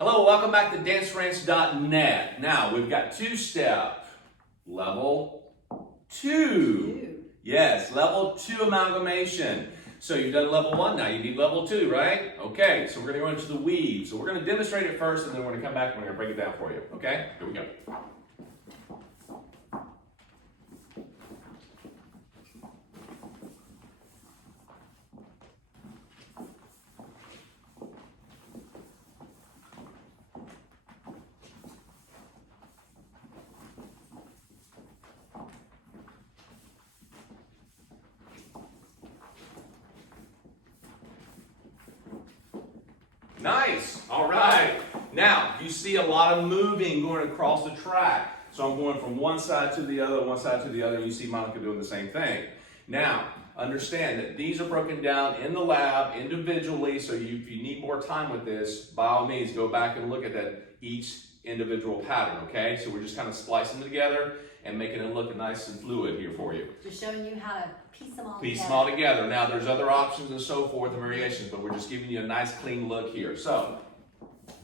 Hello, welcome back to danceranch.net. Now, we've got two-step, level 2. Yes, level 2 amalgamation. So you've done level 1, now you need level 2, right? Okay, so we're going to go into the weave. So we're going to demonstrate it first, and then we're going to come back and we're going to break it down for you. Okay, here we go. Nice. All right. Now, you see a lot of moving going across the track. So I'm going from one side to the other, one side to the other, and you see Monica doing the same thing. Now, understand that these are broken down in the lab individually, so if you need more time with this, by all means, go back and look at that each individual pattern, okay? So we're just kind of splicing them together and making it look nice and fluid here for you. Just showing you how to piece them all together. Piece them all together. Now, there's other options and so forth and variations, but we're just giving you a nice clean look here. So,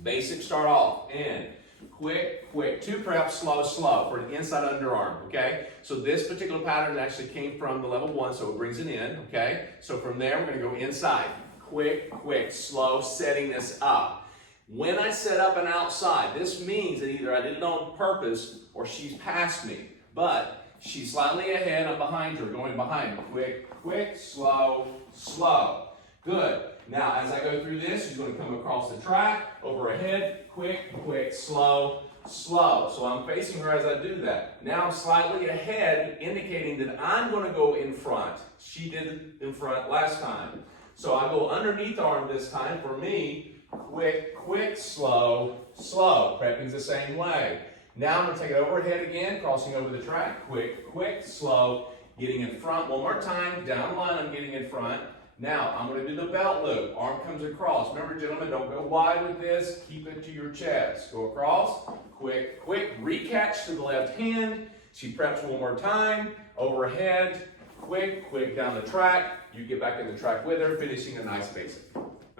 basic start off in quick, quick, 2 preps, slow, slow for an inside underarm, okay? So this particular pattern actually came from the level 1, so it brings it in, okay? So from there, we're gonna go inside. Quick, quick, slow, setting this up. When I set up an outside, this means that either I did it on purpose or she's past me, but she's slightly ahead, I'm behind her, going behind. Quick, quick, slow, slow. Good. Now, as I go through this, she's going to come across the track, over her head, quick, quick, slow, slow. So I'm facing her as I do that. Now I'm slightly ahead, indicating that I'm going to go in front. She did it in front last time. So I go underneath arm this time. For me, quick, quick, slow, slow. Prepping's the same way. Now I'm going to take it overhead again, crossing over the track. Quick, quick, slow, getting in front. One more time, down line, I'm getting in front. Now, I'm going to do the belt loop. Arm comes across. Remember, gentlemen, don't go wide with this. Keep it to your chest. Go across. Quick, quick. Recatch to the left hand. She preps one more time. Overhead. Quick, quick down the track. You get back in the track with her, finishing a nice basic.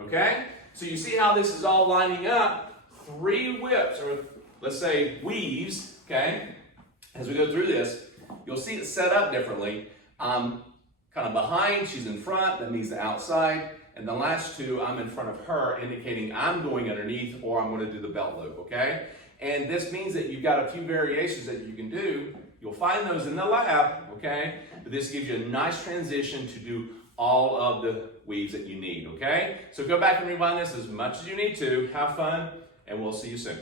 Okay? So you see how this is all lining up. 3 whips, or let's say weaves, okay? As we go through this, you'll see it set up differently. Kind of behind, she's in front, that means the outside. And the last 2, I'm in front of her, indicating I'm going underneath or I'm going to do the belt loop, okay? And this means that you've got a few variations that you can do. You'll find those in the lab, okay? But this gives you a nice transition to do all of the weaves that you need, okay? So go back and rewind this as much as you need to. Have fun, and we'll see you soon.